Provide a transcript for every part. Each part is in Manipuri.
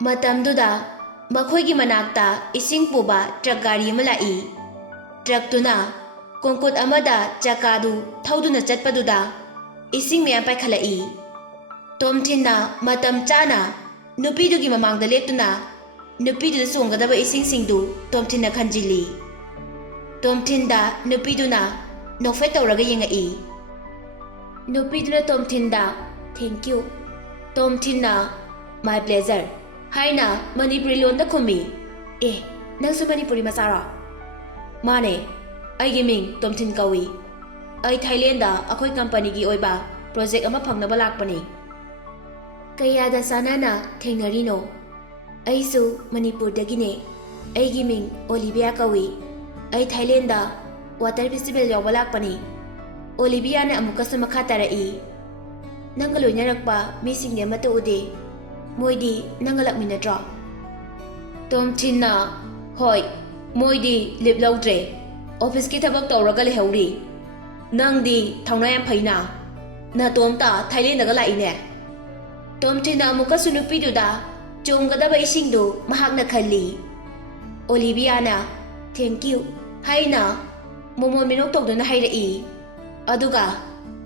Matamduda makhoi gi manakta ising puba truck gari ama lai. Truck tuna kongkut amada chakadu thauduna chatpaduda ising meyam paikhalai. Tomthina matam chana nupidugi mamangda leptuna nupidu songgadaba ising singdu Tomthina khanjili. Tomthinda nupiduna nofet tawraga yengai. Nupiduna Tomthinda thank you. Tomthina my pleasure. Haina Manipuri londa khumi. Nangsu Manipuri masara. Mane aigi ming Tomthin kawi. Ai Thailand da akhoi company gi oiba project ama phangnaba lakpani. Kayada sanana thengnarino. Aisu Manipur dagine. Aigi ming Olivia kawi. Ai Thailand da water festival yawba lakpani. Olivia na amuka sa makha tarai. Nanga loinarakpa mising ne mata ude. Moidi nangalakminadra. Tomthina hoi moidi lip laudre. Office ki thabak tawraga lehauri. Nangdi thauna yam phaina. Na tomta Thailand daga laine. Tomthina amuka sunupiduda chomgadaba isingdu mahakna khalli. Olivia na thank you. Haina momo minok tawduna hairai. Aduga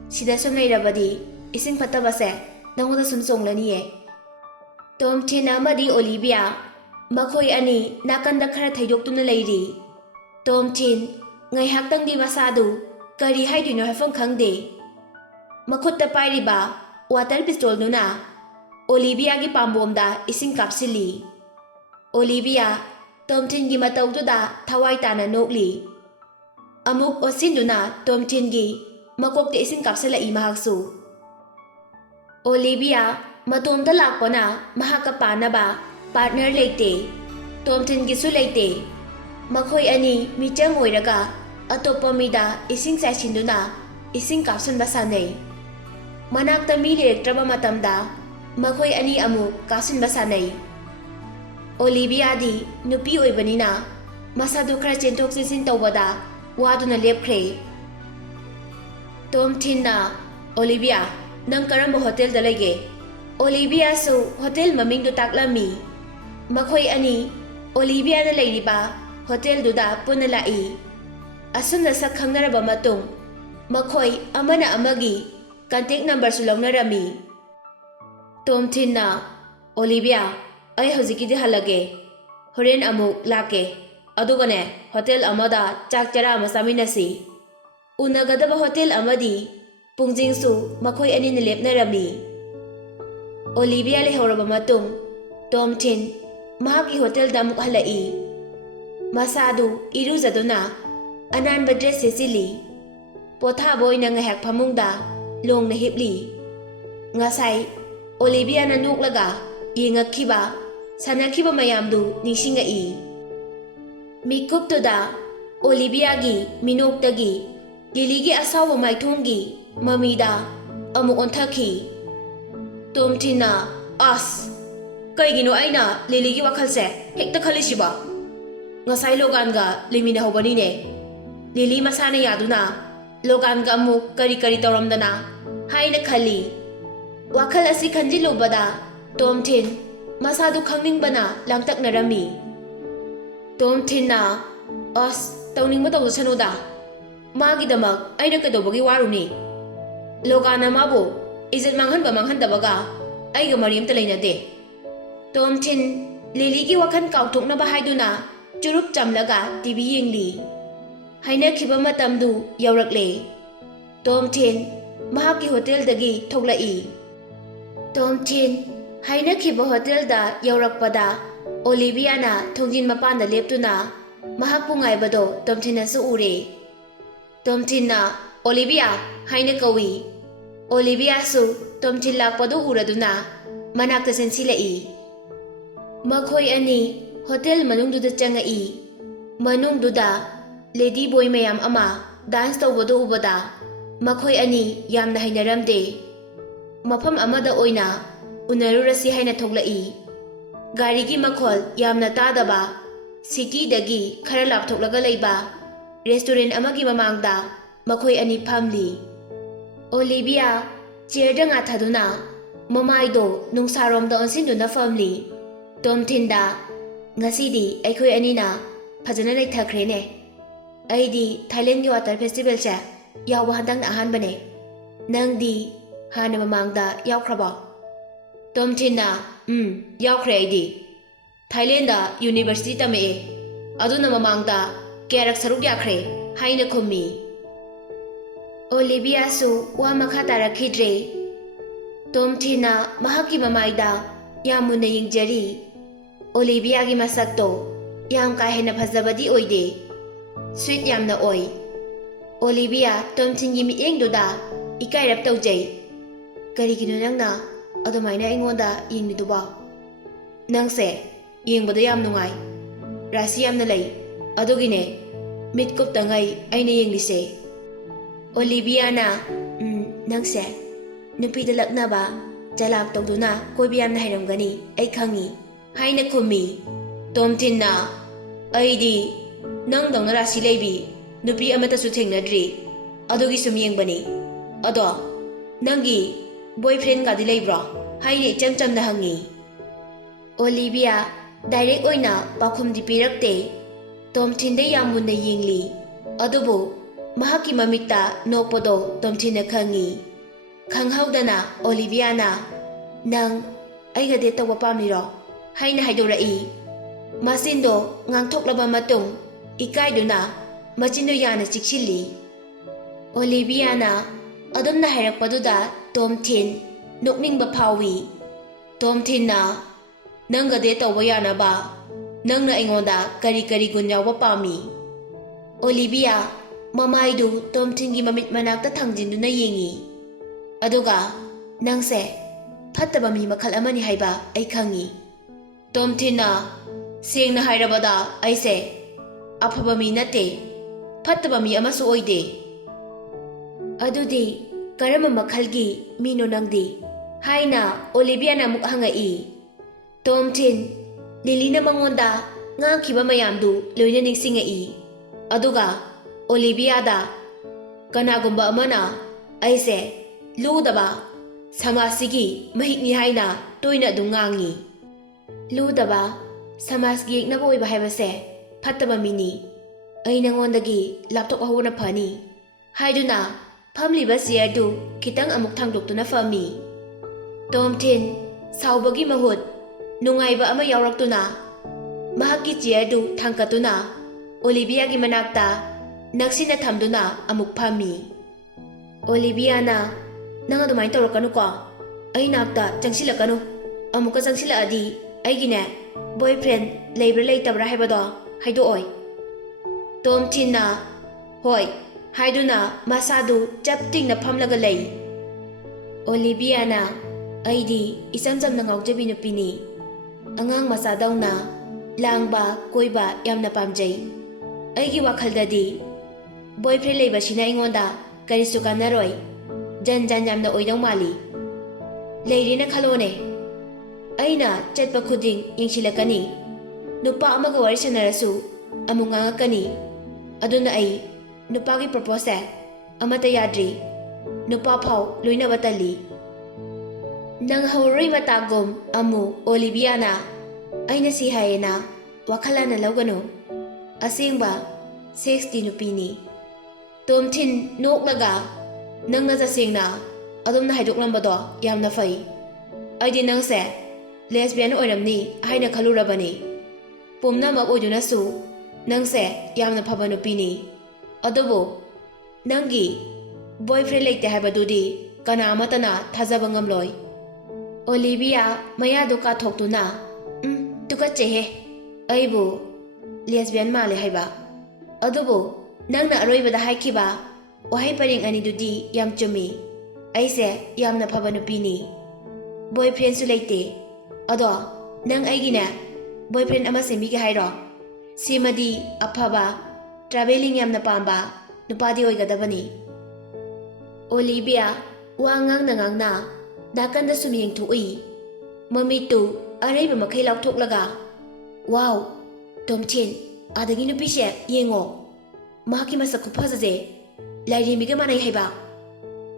sida sum leirabadi ising phatabase nangoda sum songlaniye. Tomthina amadi Olivia makhoi ani nakanda khara thaidoktuna leiri. Tomthin ngaihaktangdi masadu kari haidino hafam khangde. Makhutta pairiba water pistol nuna Olivia gi pambomda ising kapsili. Olivia Tomthin gi matawduda thawai tana nokli. Amuk osinduna Tomthin gi makokte ising kapsala imahaksu. Olivia matomda lakpana mahaka panaba partner leite. Tomthin gi su leite. Makhoi ani michang oiraga atopa mida ising saisinduna ising kapsanba sanai. Manakta mi lerektraba matamda makhoi ani amuk kapsanba sanai. Olivia di nupi oibanina masadu khara chentok chensin tawbada waduna lepkhre. Tomthina Olivia nang karamba hotel da lege. Olivia su hotel maming du taklami. Makhoi ani Olivia na leiriba hotel duda puna lai. Asunda sa khangnaraba matung makhoi amana amagi contact number su launarami. Tomthina Olivia ai hojikidi halage. Horen amuk lake. Adugane hotel amada chak chara ama saminasi. Unagadaba hotel amadi pungjingsu makhoi ani na lepnarami. Olivia lehoraba matung Tomthin mahaki hotel da amuk halai. Masadu iruzaduna ananba dress sesili. Pothaba oina ngahak phamungda longna hipli. Ngasai Olivia na nuklaga yengakhiba sanakhiba mayamdu ningsingai. Mikuptuda Olivia gi Minok tagi Lily gi asawa maithongi mamida amuk onthakhi. Tomthina as kaigino aina Lily gi wakhalse hekta khalisiba. Ngasai Logan-ga limina hobani ne. Lily masana yaduna Logan-ga amuk kari tawramdana haina khali. Wakhal asi khanjilubada Tomthin masadu khangningbana langtaknarami. Tomthina as tawningba tawdasanoda. Magidamak aina kadobagi waruni. Logana mabu izat manghandabaga aiga mariamta leinade. Tomthin Lily gi wakhan kautoknaba haiduna churup chamlaga TV yengli. Hainakhiba matamdu yaurakle. Tomthin mahaki hotel dagi thoklai. Tomthin hainakhiba hotel da yaurakpada Olivia na thongjin mapanda leptuna mahakpu ngaibado Tomthina su ure. Tomthina Olivia haina kawi. Olivia su Tomthin lakpado uraduna manakta sensilai. Makhoi ani hotel manungduda changai. Manungduda lady boy mayam ama dance tawbado ubada makhoi ani yamna hainaramde. Mafam amada oina unarurasi haina thoklai. Gari gi makhol yamna tadaba city dagi khara lapthoklaga leiba restaurant amagi mamangda makhoi ani phamli. Olivia chair da nga thaduna mamaido nungsaromda onsinduna famli. Tomthina, ngasidi aikhoi anina phajana leithakhrene. Aidi Thailand Water Festival cha yawa handang na ahanbane. Nangdi hana mamangda yawkhraba. Tomthina, yawkhre aidi. Thailand da University tame. Aduna mamangda kerak saruk yakhre haina khummi. Olivia su wa makha tarakhidre. Tomthina mahaki mamaida yamuna yingjari. Oliviagi masakto yam ka hena phajabadi oide. Sweet yamna oi. Olivia Tomthingi miengduda ikairap tawjai. Karigino nangna adumaina aingonda yingmiduba. Nangse yengbada yam nungai. Rasi yamna lay. Adugine mitkup tangai aina yenglise. Olivia na nangse nupida laknaba jalak tawduna koibi yamna hairamgani ai khangi. Haina khummi. Tomthina aidi nang dangna rasi leibi nupi amata su thengnadri adugi sum yengbani. Ado nangi boyfriend ga di leibro haine cham cham na hangi. Olivia direct oina pakhum di pirakte. Tomthina yamunna yengli. Adubu mahaki mamita nokpodo Tomthina khangi. Khanghaudana Olivia na nang aiga de tawa pamniro haina haidorai. Masindo ngangthoklaba matung ikaiduna machindo yana chikchili. Olivia na adumna hairakpaduda Tomthin nokningba phawi. Tomthina nanga de tawba yana ba nangna aingonda kari kari gun yawba pami. Olivia mamaidu Tomthingi mamit manakta thangjinduna yengi. Aduga nangse phattaba mi makhal amani haiba ai khangi. Tomthina sengna hairabada aise afaba mi nate phattaba mi amasu oide. Adudi karama makhalgi mino nangdi haina Olivia na muk hangai. Tomthin Lilyna mangonda ngangkhiba mayamdu loina ningsingai. Aduga Olivia da kanagumba amana aise ludaba samasigi mahikni haina toina dungangi. Ludaba samasgi eknaba oiba haibase phattaba mini ai nangondagi laptop ahona phani haiduna phamliba chair khitang amuk thangdoktuna fami. Tomthin saubagi mahut nungaiba ama yawraktuna mahaki chair thangkatuna Olivia gi manakta naksina thamduna amuk phami. Olivia na nang adumai tawrakanu ko ai nakta changsilakanu amuka changsilaadi aigine boyfriend leibra leitabra haibado haido oi. Tomthina hoi haiduna masadu chaptingna phamlaga lei. Olivia na aidi isamjamna ngawjabi nupini angang masadawna langba koiba yamna pamjai. Aigi wakhaldadi boyfriend leiba sina ingonda karisu kanaroi jan yamna oidau mali. Leirina khalone aina chatpa khuding yengsilakani nupa amaga wari sanarasu amu ngangakani. Aduna ai nupagi proposal amata yadri nupa phau loinaba tali. Nang hauroi matagom amu Olivia na aina si hayena wakhalana lawgano asengba 60 nupini. Tomthin noklaga nangna jasengna adumna haidoklambado yamna fai. Aidi nangse lesbian oiramni haina khalurabani. Pumnamak oidunasu nangse yamna phaba nupini. Adubu nangi boyfriend leite haibadudi kana amatana thajaba ngamloi. Olivia mayadu kathoktuna tukachehe aibu lesbian male haiba. Adubu nangna aroibada haikhiba ohai paring anidudi yam chumi. Aise yamna phaba nupini. Boyfriend su leite. Ado nang aigina boyfriend ama semige hairo. Simadi aphaba traveling yamna pamba nupadi oigadabani. Olivia wa ngangna nakanda sum yengthui. Mamitu araiba makhai lauthoklaga wow Tomthin adagi nupise yengo mahaki masak khuphajaje lairimiga manai haiba.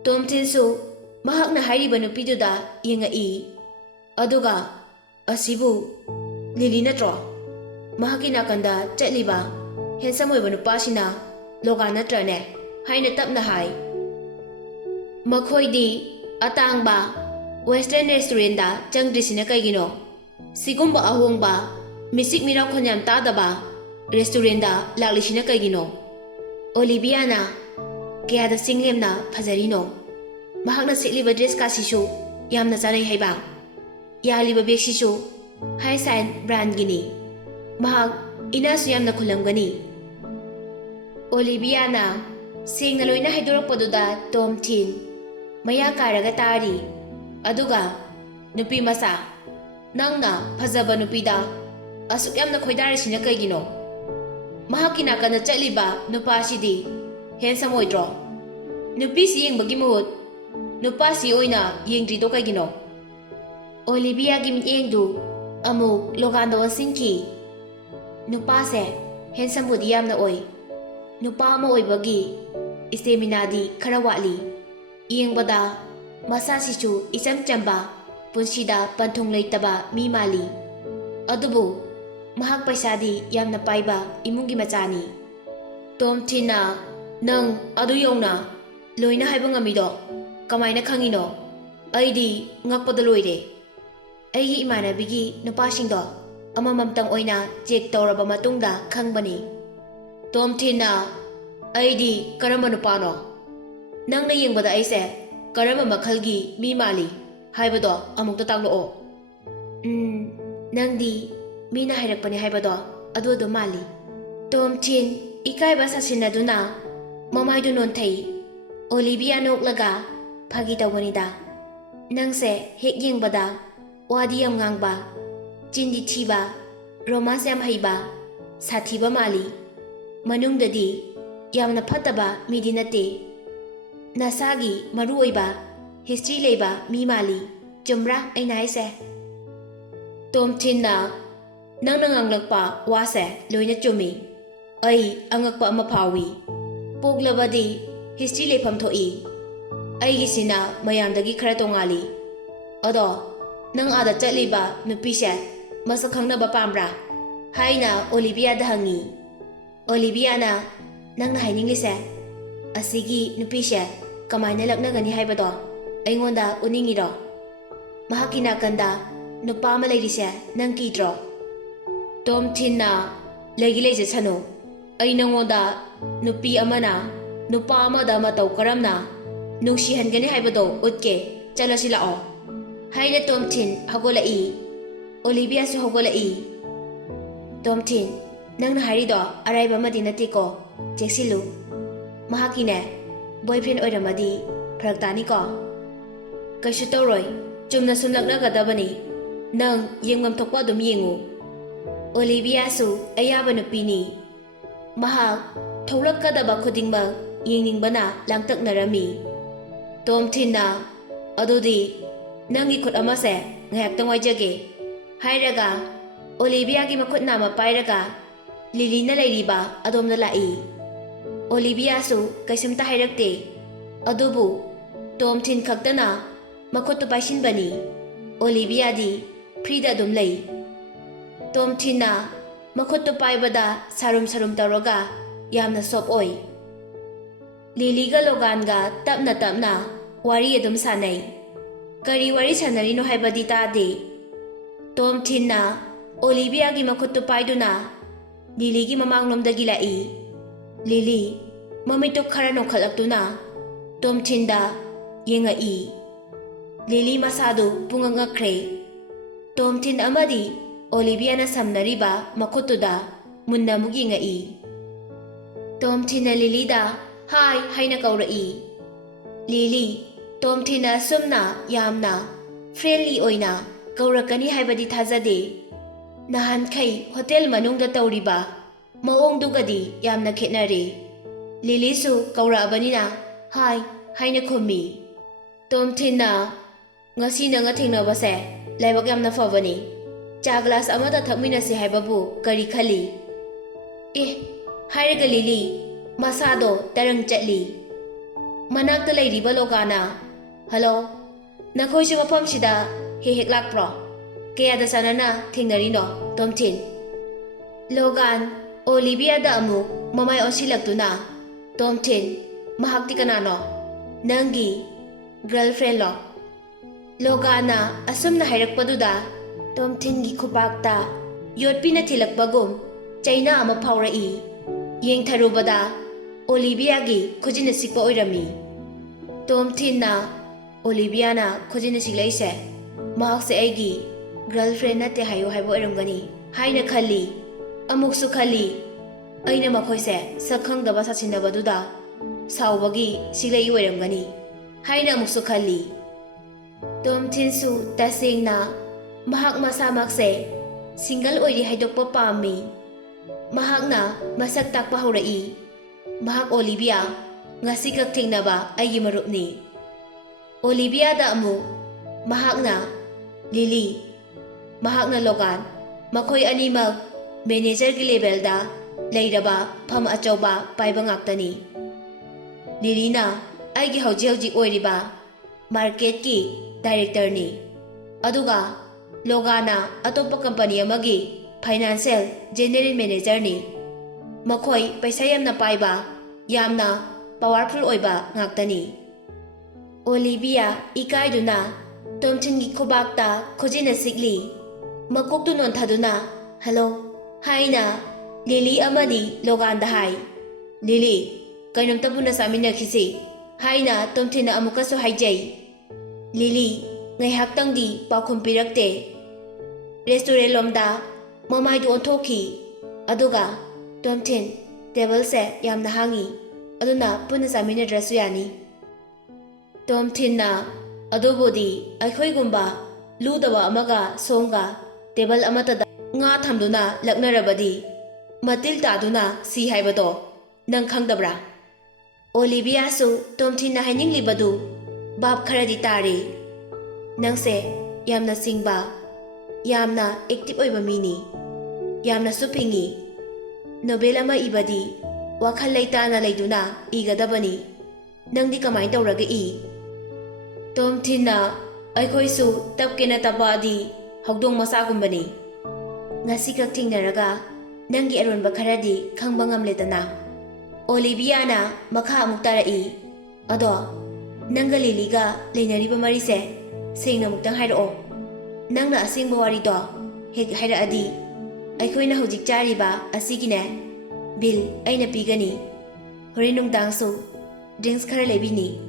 Tomthin su mahakna hairiba nupiduda yengai. Aduga asibu Lily natro. Mahaki nakanda chatliba. Handsome oiba nupasina Logan natrane. Haina tapna hai. Makhoi di atangba Western restaurant da changdrisina kaigino. Sigumba ahongba misik miraw khonyam tadaba restaurant da laklisina kaigino. Oliviana kaya da singlem na phajarino. Mahakna sitliba dress ka sisu yamna chanai haiba. Yaliba bag sisu high sign brand gini. Mahak inasu yamna khulamgani. Oliviana singna loina haidorakpaduda Tomthin maya karaga tari. Aduga nupi masa nangna phajaba nupida asuk yamna khoidarisina kaigino. Mahakki nakana chatliba nupasidi handsome oidro. Nupi si yengbagi muhut nupa si oina yengdrido kaigino. Oliviagi mityengdu amuk Logando asingki. Nupa se handsome budi yamna oi. Nupa ama oibagi stamina di khara watli. Yengbada masa sisu isam chamba punsida panthong leitaba mi mali. Adubu mahak paisadi yamna paiba imungi machani. Tomthina nang adu yongna loina haiba ngamido kamaina khangino. Aidi ngakpada loire. Aigi imanabigi nupasingdo amamamtang oina check tawraba matungda khangbani. Tomthina aidi karamba nupano. Nangna yengbada aise karamba makhalgi mi mali haibado amukta tagloo. Nangdi mina hairakpani haibado adu mali. Tomthin ikaiba sasinaduna mamaidu nonthai Olivia noklaga phagi tawbanida. Nangse hek yengbada wadi yam ngangba chindi thiba romance yam haiba sathiba mali. Manungdadi yamna phataba midi nate. Nasagi maru oiba history leiba mi mali. Chumra aina haise. Tomthina nangna nganglakpa wase loina chumi. Ai angakpa ama phawi. Poglabadi history leifam thoi. Aigi sina mayamdagi khara tongali. Ado nang ada chatliba nupise masak khangnaba pambra haina Olivia da hangi. Oliviana nangna haininglise asigi nupise kamaina laknagani haibado aingonda uningiro. Mahakki nakanda nupa ama leirise nang kidro. Tomthina legi leije sanu ai nangonda nupi amana nupa amada matau karamna nungsihanggani haibado utke chalasi lao. Haina Tomthin hagolai. Olivia su hagolai. Tomthin nangna harido araiba madi natiko cheksilu. Mahakine boyfriend oiramadi pharaktani ko. Kaisu tawroi chumna sunlaknagadabani. Nang yengam thokpa dum yengu. Olivia su ayaba nupini. Mahak tholakkadaba khudingmak yengningbana langtaknarami. Tomthina adudi nangi khut amase ngayaktang waijage hairaga Oliviagi makhut nama pairaga Lilyna leiriba adomna lai. Olivia su kaisumta hairakte adubu Tomthin khaktana makhuttu paisinbani. Olivia di frida dum lei. Tomthina makhuttu paibada sarum tawraga yamna sop oi. Lilyga Loganga tapna wari adum sanai. Kari wari sanarino haibadi tade. Tomthina Oliviagi makhuttu paiduna Lilygi mamanglomdagi lai. Lily mamito khara nokhalakduna Tomthinda yengai. Lily masadu pungangakre. Tomthin amadi Oliviana samnariba makhutuda munna mugi ngai. Tomthina Lilyda hai haina kaurai. Lily Tomthina sumna yamna friendly oina kaurakani haibadi thajade. Nahan khai hotel manungda tawriba maongdugadi yamna khetnare. Lily su kaurabanina hai haina khumi. Tomthina ngasi nanga thengnabase laibak yamna fabani. Cha glass amada thakminase haibabu kari khali. Hairaga Lily masado tarang chatli. Manakta leiriba Logana. Hello nakhoisu mafamsida hek lakpro. Kayada sanana thingnarino Tomthin. Logan Oliviada amuk mamay onsilaktuna. Tomthin mahakti kanano? Nangi girlfriend lo. Logana asumna hairakpaduda Tomthingi khupakta yotpina thilakpagum chaina ama phaurai. Yengtharubada Oliviagi khujina sikpa oirami. Tomthinna Oliviana khujina siklaise mahakse aigi girlfriend nate hayo haibo oiramgani haina khali. Amuksu khali aina makhoise sakhangdaba sachinnabaduda saubagi siglai oiramgani haina amuksu khali. Tomthinsu tasengna mahak masamakse single oiri haidokpa pami. Mahakna masak takpa haurai. Mahak Olivia ngasi kak thingnaba aigi marupni. Olivia da amu mahakna Lily mahakna Logan makhoi animak manager ki level da leiraba pham achauba paiba ngaktani. Lilyna aigi hauji oiriba market ki director ni. Aduga Logana atopa company amagi financial general manager ni. Makhoi paisa yamna paiba yamna powerful oiba ngaktani. Olivia ikaiduna Tomthingi khubakta khojina sikli. Makoktu nonthaduna hello haina Lily amadi Loganda hai. Lily kainomta puna saminakhisi haina Tomthina amukasu haijai. Lily ngaihaktangdi pakhum pirakte. Restaurant lomda mamaidu onthokhi. Aduga Tomthin table se yamna hangi. Aduna puna saminadrasu yani. Tomthinna adubodi aikhoigumba ludaba amaga songa table amatada nga thamduna laknarabadi matil taduna si haibado nang khangdabra. Olivia su Tomthinna haininglibadu bab kharadi tari. Nangse yamna singba yamna active oiba mini. Yamna supingi. Novel ama ibadi wakhal leitana leiduna igadabani. Nangdi kamai tawraga I. Tomthinna aikhoisu tapkena tabadi hogdong masagumbani. Ngasi kak thingnaraga nangi aronba kharadi khangba ngamledana. Oliviana makha amuk tarai. Ado nanga Lilyga leinariba marise sengna muktang hairao. Nangna asengba warido hek hairaadi aikhoina hojik chariba asigine bill aina pigani. Horen nungdangsu drinks khara lebini.